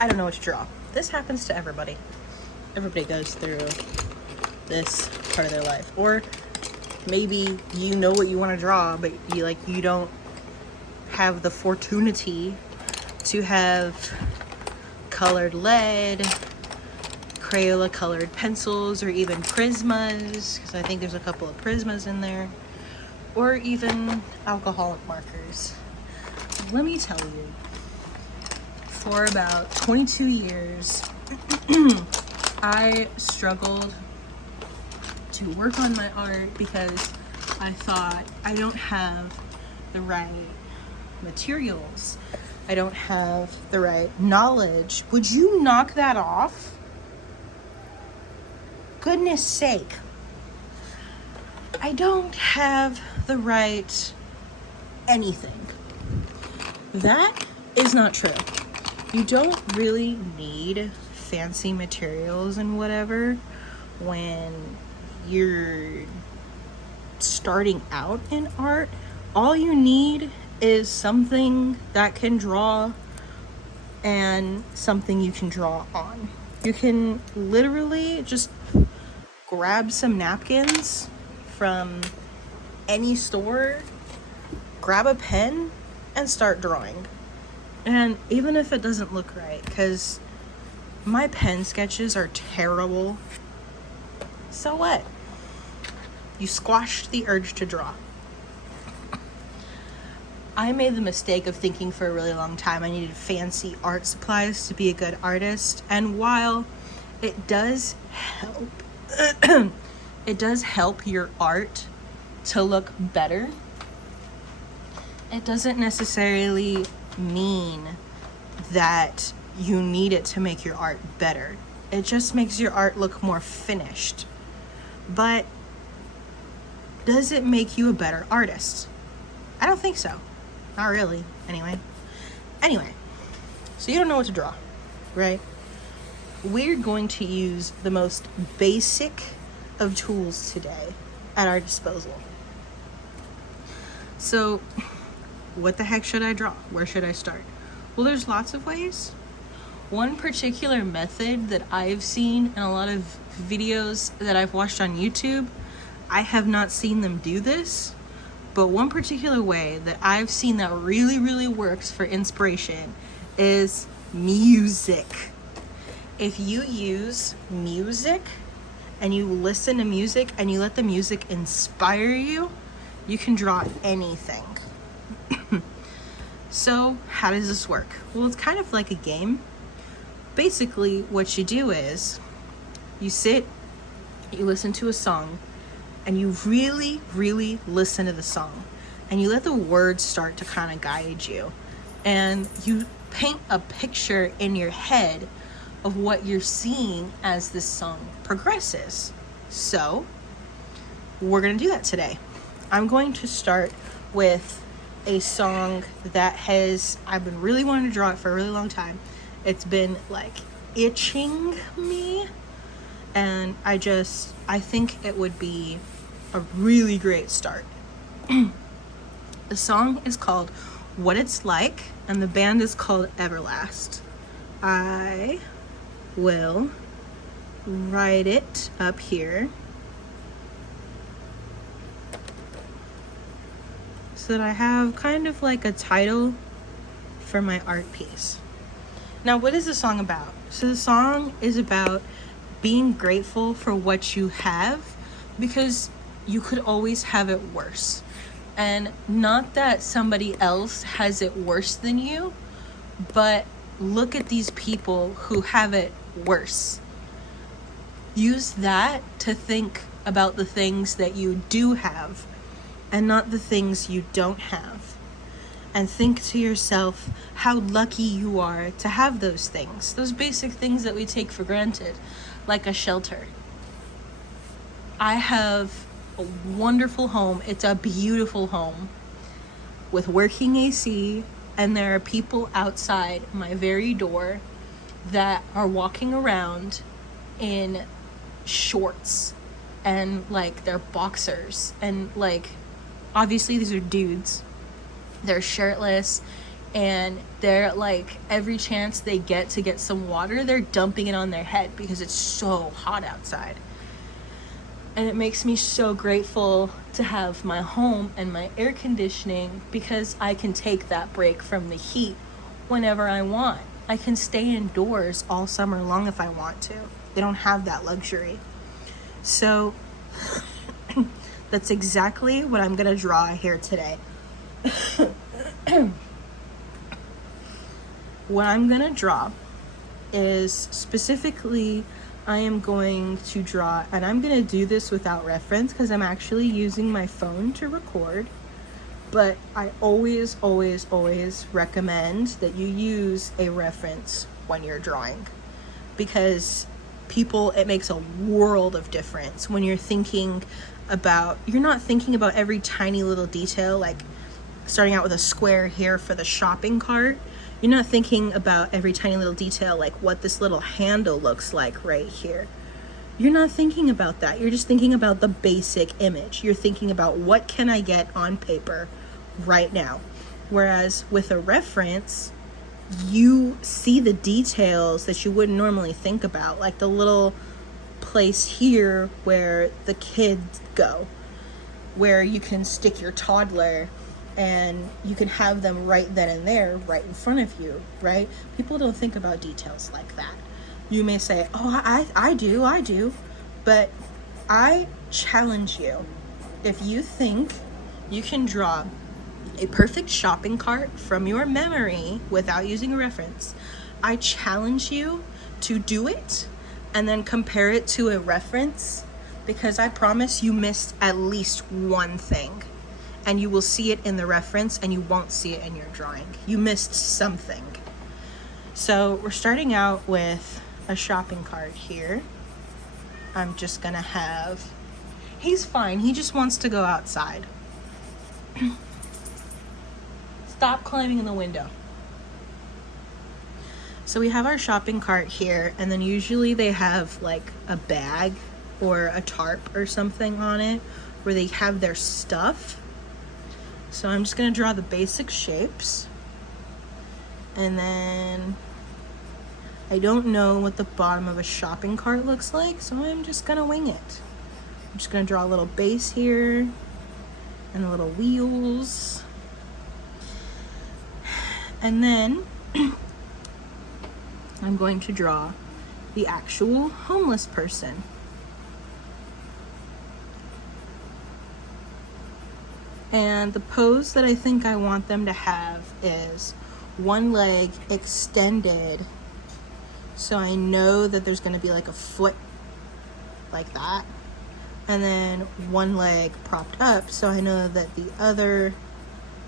I don't know what to draw. This happens to everybody. Everybody goes through this part of their life. Or maybe you know what you want to draw, but you don't have the fortunity to have colored lead, Crayola colored pencils, or even Prismas, because I think there's a couple of Prismas in there, or even alcoholic markers. Let me tell you, for about 22 years, I struggled to work on my art because I thought I don't have the right materials. I don't have the right knowledge. Would you knock that off? Goodness sake. I don't have the right anything. That is not true. You don't really need fancy materials and whatever when you're starting out in art. All you need is something that can draw and something you can draw on. You can literally just grab some napkins from any store, grab a pen, and start drawing. And even if it doesn't look right, because my pen sketches are terrible, so what? You squashed the urge to draw. I made the mistake of thinking for a really long time I needed fancy art supplies to be a good artist. And while it does help, it does help your art to look better, it doesn't necessarily mean that you need it to make your art better. It just makes your art look more finished. But does it make you a better artist? I don't think so. Not really, anyway. So you don't know what to draw, right? We're going to use the most basic of tools today at our disposal. So, what the heck should I draw? Where should I start? Well, there's lots of ways. One particular method that I've seen in a lot of videos that I've watched on YouTube, I have not seen them do this, but one particular way that I've seen that really, really works for inspiration is music. If you use music and you listen to music and you let the music inspire you, you can draw anything. So how does this work? Well, it's kind of like a game. Basically, what you do is you sit, you listen to a song, and you really, really listen to the song. And you let the words start to kind of guide you. And you paint a picture in your head of what you're seeing as this song progresses. So, we're going to do that today. I'm going to start with a song that I've been really wanting to draw it for a really long time. It's been like itching me. And I think it would be a really great start. The song is called What It's Like, and the band is called Like-Everlast. I will write it up here so that I have kind of like a title for my art piece. Now, what is the song about? So the song is about being grateful for what you have, because you could always have it worse. And not that somebody else has it worse than you, but look at these people who have it worse. Use that to think about the things that you do have and not the things you don't have. And think to yourself how lucky you are to have those things, those basic things that we take for granted, like a shelter. I have a wonderful home. It's a beautiful home with working AC, and there are people outside my very door that are walking around in shorts and like they're boxers, and like obviously these are dudes. They're shirtless and they're like, every chance they get to get some water, they're dumping it on their head because it's so hot outside. And it makes me so grateful to have my home and my air conditioning, because I can take that break from the heat whenever I want. I can stay indoors all summer long if I want to. They don't have that luxury. So that's exactly what I'm gonna draw here today. What I'm gonna draw is specifically, I am going to draw, and I'm gonna do this without reference because I'm actually using my phone to record, but I always recommend that you use a reference when you're drawing, because it makes a world of difference when you're not thinking about every tiny little detail, like starting out with a square here for the shopping cart. You're not thinking about every tiny little detail, like what this little handle looks like right here. You're not thinking about that. You're just thinking about the basic image. You're thinking about, what can I get on paper right now? Whereas with a reference, you see the details that you wouldn't normally think about, like the little place here where the kids go, where you can stick your toddler and you can have them right then and there, right in front of you, right? People don't think about details like that. You may say, oh, I do, but I challenge you. If you think you can draw a perfect shopping cart from your memory without using a reference, I challenge you to do it and then compare it to a reference, because I promise you missed at least one thing. And you will see it in the reference and you won't see it in your drawing. You missed something. So we're starting out with a shopping cart here. I'm just gonna have, he's fine, he just wants to go outside. Stop climbing in the window. So we have our shopping cart here, and then usually they have like a bag or a tarp or something on it where they have their stuff. So I'm just gonna draw the basic shapes, and then I don't know what the bottom of a shopping cart looks like, so I'm just gonna wing it. I'm just gonna draw a little base here and the little wheels, and then I'm going to draw the actual homeless person. And the pose that I think I want them to have is one leg extended, so I know that there's going to be like a foot like that, and then one leg propped up, so I know that the other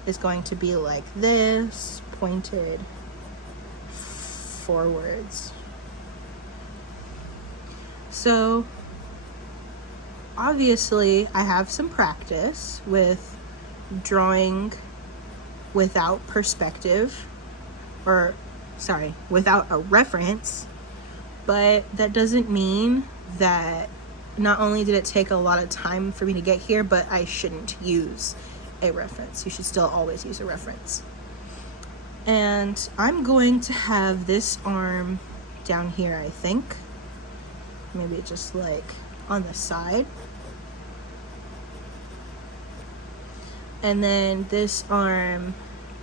is going to be like this, pointed forwards. So obviously I have some practice with drawing without perspective, without a reference, but that doesn't mean that not only did it take a lot of time for me to get here, but I shouldn't use a reference. You should still always use a reference. And I'm going to have this arm down here, I think. Maybe just like on the side. And then this arm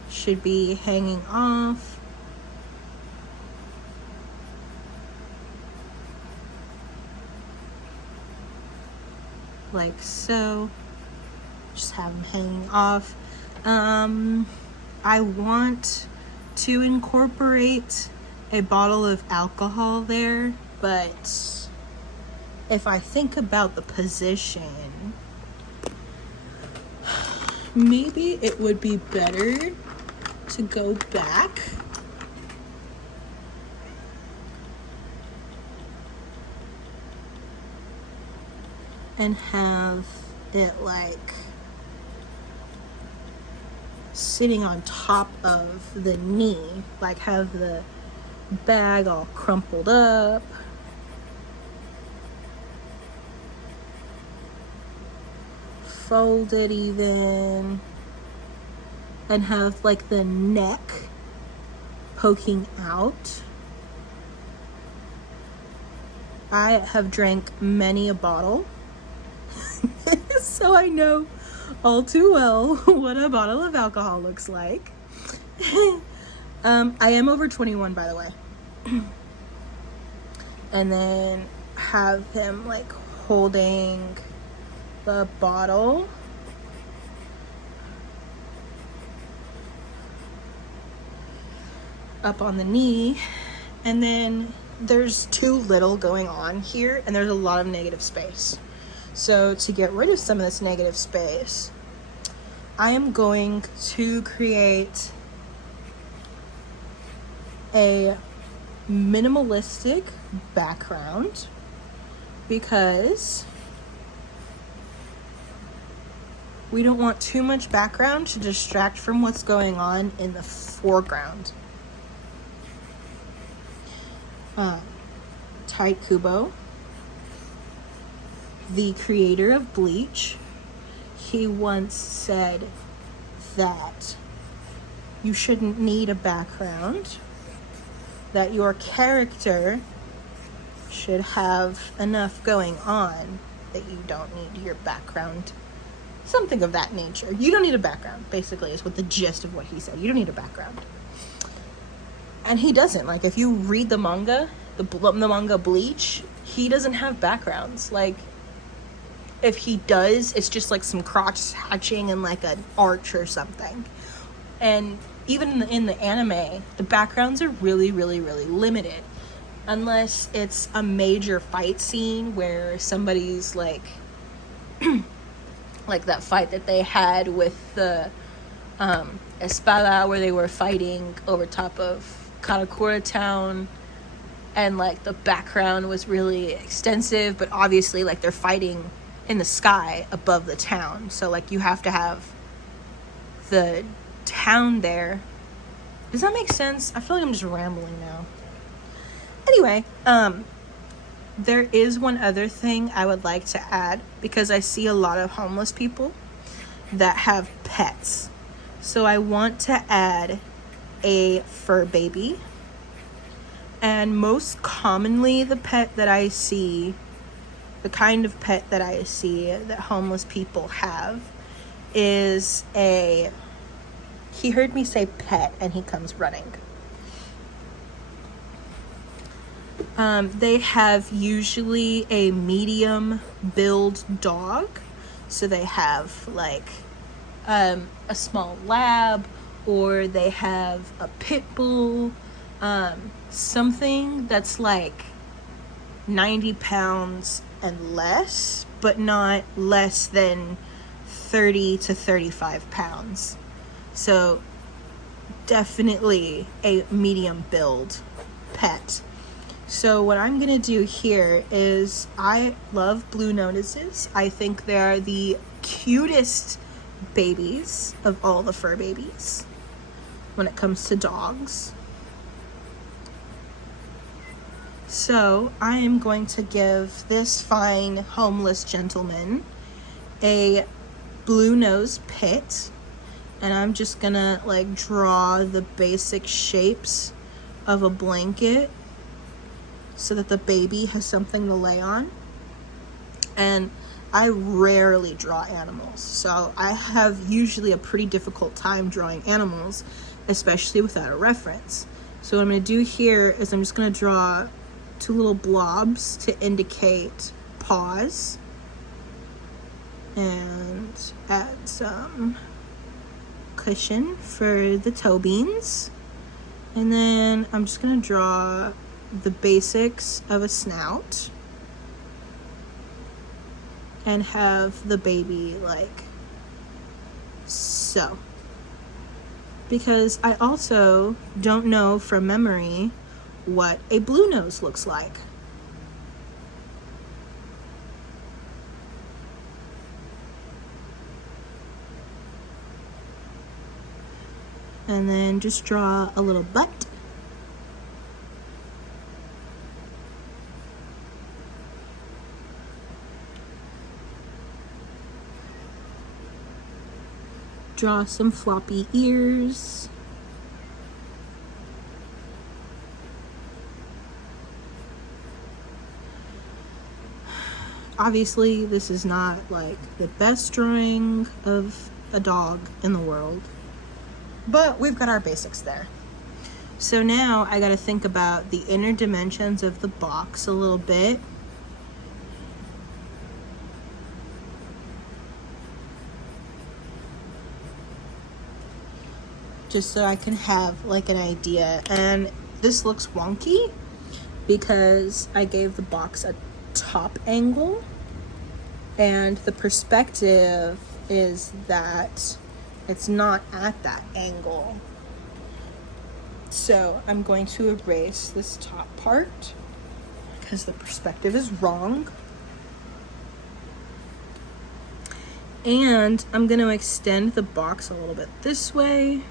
should be hanging off. Like so. Just have them hanging off. I want to incorporate a bottle of alcohol there, but if I think about the position, maybe it would be better to go back and have it like sitting on top of the knee, like have the bag all crumpled up. Folded even. and have like the neck poking out. I have drank many a bottle, so I know all too well what a bottle of alcohol looks like. I am over 21, by the way. And then have him like holding the bottle. Up on the knee, and then there's too little going on here, and there's a lot of negative space. So to get rid of some of this negative space, I am going to create a minimalistic background, because we don't want too much background to distract from what's going on in the foreground. Tite Kubo, the creator of Bleach, he once said that you shouldn't need a background, that your character should have enough going on that you don't need your background. Something of that nature. You don't need a background, basically, is what the gist of what he said. You don't need a background. And he doesn't. Like, if you read the manga, the manga Bleach, he doesn't have backgrounds. Like, if he does, it's just like some crotch hatching and like an arch or something. And even in the anime, the backgrounds are really, really, really limited. Unless it's a major fight scene where somebody's like, like that fight that they had with the Espada, where they were fighting over top of Karakura town, and like the background was really extensive, but obviously like they're fighting in the sky above the town, so like you have to have the town there. Does that make sense? I feel like I'm just rambling now. Anyway, there is one other thing I would like to add, because I see a lot of homeless people that have pets. So I want to add a fur baby. And most commonly, the pet that I see, the kind of pet that I see that homeless people have is a, he heard me say pet and he comes running. They have usually a medium build dog. So they have like a small lab, or they have a pit bull, something that's like 90 pounds and less, but not less than 30 to 35 pounds. So definitely a medium build pet. So what I'm going to do here is, I love blue notices. I think they're the cutest babies of all the fur babies when it comes to dogs. So I am going to give this fine homeless gentleman a blue nose pit, and I'm just gonna like draw the basic shapes of a blanket so that the baby has something to lay on. And I rarely draw animals, so I have usually a pretty difficult time drawing animals, especially without a reference. So what I'm going to do here is I'm just going to draw two little blobs to indicate paws, and add some cushion for the toe beans. And then I'm just going to draw the basics of a snout and have the baby like so. Because I also don't know from memory what a blue nose looks like. And then just draw a little butt. draw some floppy ears. Obviously, this is not like the best drawing of a dog in the world, but we've got our basics there. So now I gotta think about the inner dimensions of the box a little bit. Just so I can have like an idea. And this looks wonky because I gave the box a top angle, and the perspective is that it's not at that angle. So I'm going to erase this top part because the perspective is wrong. And I'm going to extend the box a little bit this way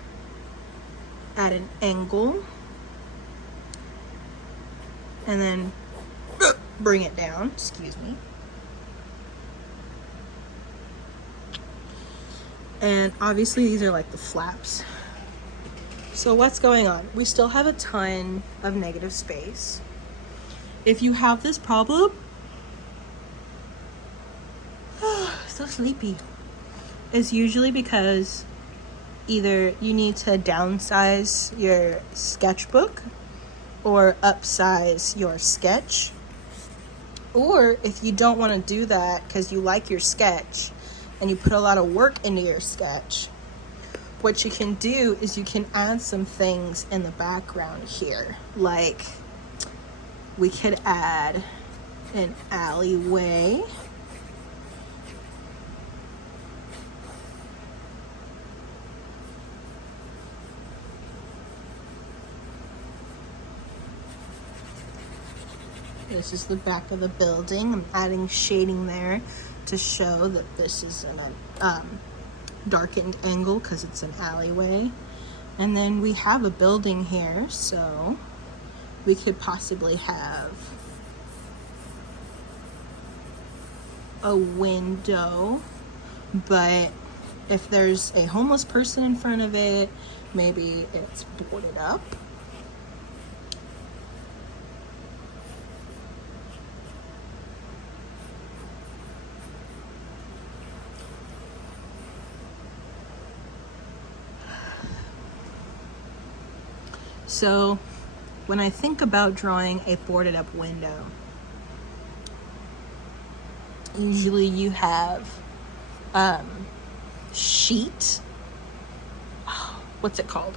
at an angle, and then bring it down, excuse me. And obviously these are like the flaps. So what's going on? We still have a ton of negative space. If you have this problem, so sleepy, it's usually because either you need to downsize your sketchbook or upsize your sketch. Or if you don't want to do that because you like your sketch and you put a lot of work into your sketch, what you can do is you can add some things in the background here. Like we could add an alleyway. This is the back of the building. I'm adding shading there to show that this is an darkened angle because it's an alleyway. And then we have a building here, so we could possibly have a window, but if there's a homeless person in front of it, maybe it's boarded up. So when I think about drawing a boarded up window, usually you have sheet. What's it called?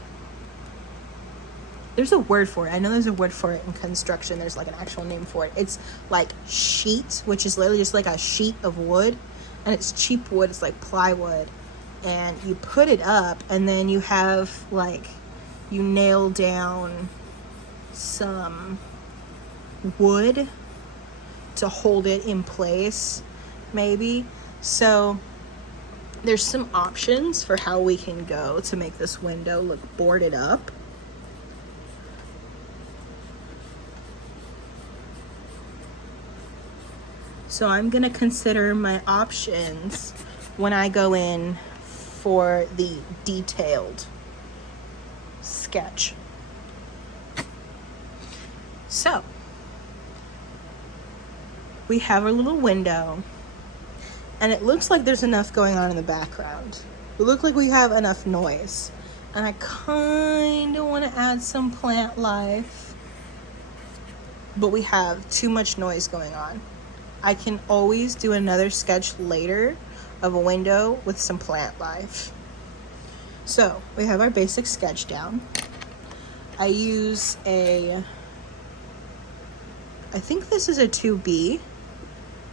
There's a word for it. I know there's a word for it in construction. There's like an actual name for it. It's like sheet, which is literally just like a sheet of wood, and it's cheap wood. It's like plywood, and you put it up, and then you have like, you nail down some wood to hold it in place, maybe. So there's some options for how we can go to make this window look boarded up. So I'm gonna consider my options when I go in for the detailed sketch. So we have our little window, and it looks like there's enough going on in the background. It looks like we have enough noise, and I kind of want to add some plant life, but we have too much noise going on. I can always do another sketch later of a window with some plant life. So we have our basic sketch down. I use I think this is a 2B,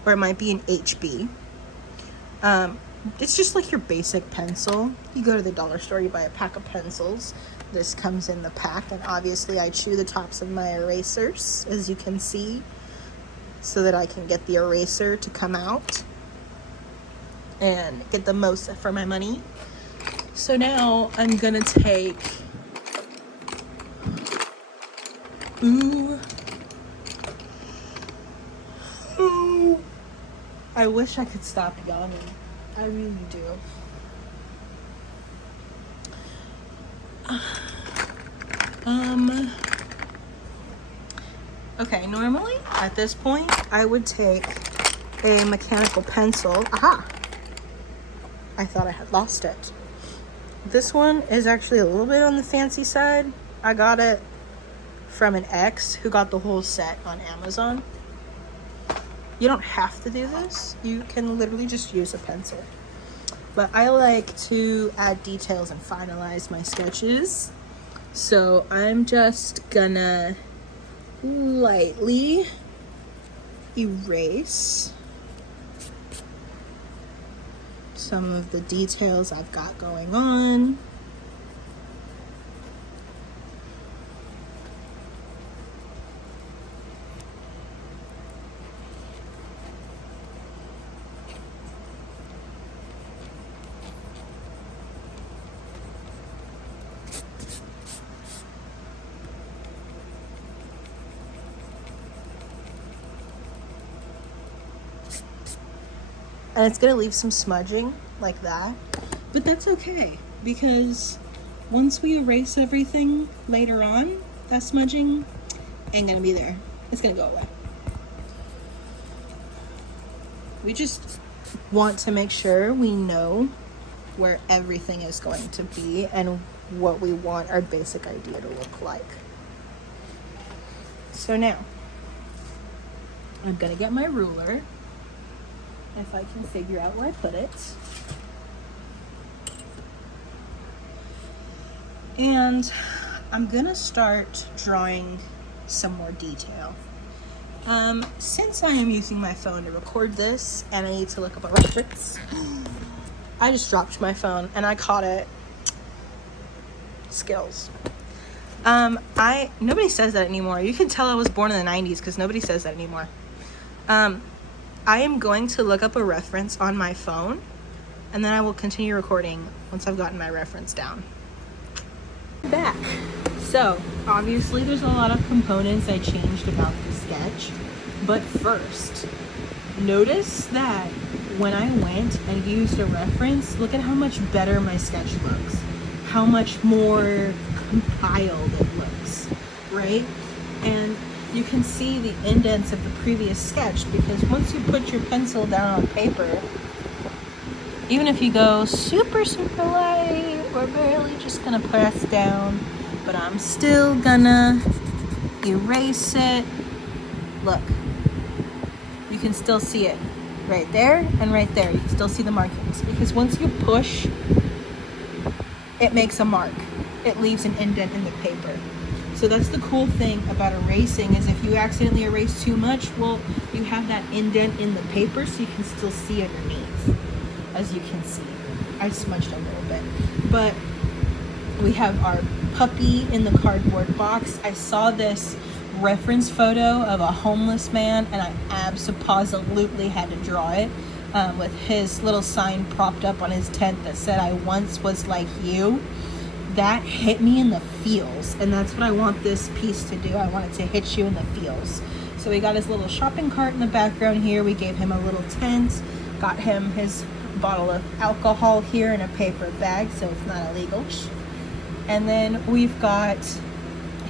or it might be an HB. It's just like your basic pencil. You go to the dollar store, you buy a pack of pencils. This comes in the pack, and obviously I chew the tops of my erasers, as you can see, so that I can get the eraser to come out and get the most for my money. So now I'm gonna take, I wish I could stop yawning. I really do. Okay, normally at this point, I would take a mechanical pencil. Aha! I thought I had lost it. This one is actually a little bit on the fancy side. I got it from an ex who got the whole set on Amazon. You don't have to do this. You can literally just use a pencil. But I like to add details and finalize my sketches. So I'm just gonna lightly erase some of the details I've got going on. And it's gonna leave some smudging like that, but that's okay because once we erase everything later on, that smudging ain't gonna be there. It's gonna go away. We just want to make sure we know where everything is going to be and what we want our basic idea to look like. So now I'm gonna get my ruler, if I can figure out where I put it. And I'm gonna start drawing some more detail. Since I am using my phone to record this and I need to look up a reference, I just dropped my phone and I caught it. Skills. Nobody says that anymore. You can tell I was born in the 90s because nobody says that anymore. I am going to look up a reference on my phone and then I will continue recording once I've gotten my reference down. Back. So, obviously there's a lot of components I changed about the sketch, but first, notice that when I went and used a reference, look at how much better my sketch looks, how much more compiled it looks, right? And you can see the indents of the previous sketch because once you put your pencil down on paper, even if you go super light, we're barely just gonna press down, but I'm still gonna erase it. Look, you can still see it right there and right there. You can still see the markings because once you push, it makes a mark. It leaves an indent in the paper. So that's the cool thing about erasing is if you accidentally erase too much, well, you have that indent in the paper so you can still see underneath. As you can see, I smudged a little bit. But we have our puppy in the cardboard box. I saw this reference photo of a homeless man and I absolutely had to draw it with his little sign propped up on his tent that said, "I once was like you." That hit me in the feels, and that's what I want this piece to do. I want it to hit you in the feels. So we got his little shopping cart in the background here. We gave him a little tent, got him his bottle of alcohol here in a paper bag so it's not illegal. And then we've got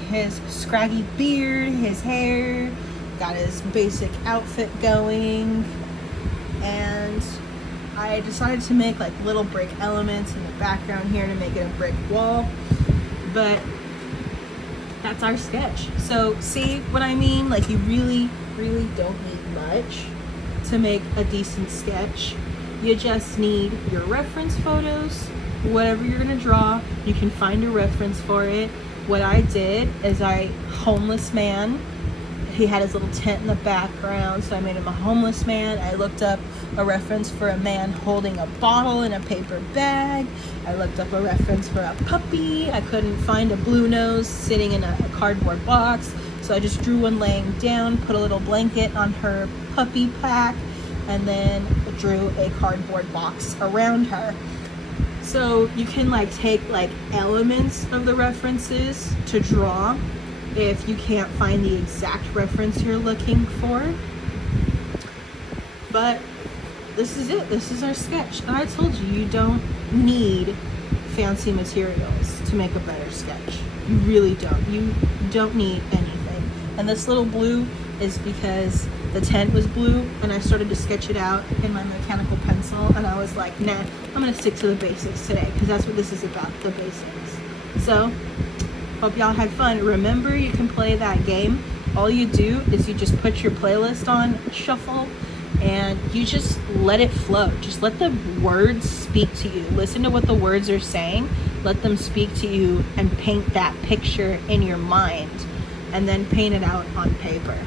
his scraggy beard, his hair, got his basic outfit going, and I decided to make like little brick elements in the background here to make it a brick wall, but that's our sketch. So see what I mean? Like you really don't need much to make a decent sketch. You just need your reference photos, whatever you're gonna draw, you can find a reference for it. What I did is homeless man, he had his little tent in the background, so I made him a homeless man. I looked up a reference for a man holding a bottle in a paper bag. I looked up a reference for a puppy. I couldn't find a blue nose sitting in a cardboard box, so I just drew one laying down, put a little blanket on her puppy pack, and then drew a cardboard box around her. So you can like take like elements of the references to draw if you can't find the exact reference you're looking for. But this is it. This is our sketch. And I told you, you don't need fancy materials to make a better sketch. You really don't. You don't need anything. And this little blue is because the tent was blue and I started to sketch it out in my mechanical pencil, and I was like, nah, I'm gonna stick to the basics today because that's what this is about, the basics. So hope y'all had fun. Remember, you can play that game. All you do is you just put your playlist on shuffle and you just let it flow. Just let the words speak to you. Listen to what the words are saying. Let them speak to you and paint that picture in your mind, and then paint it out on paper.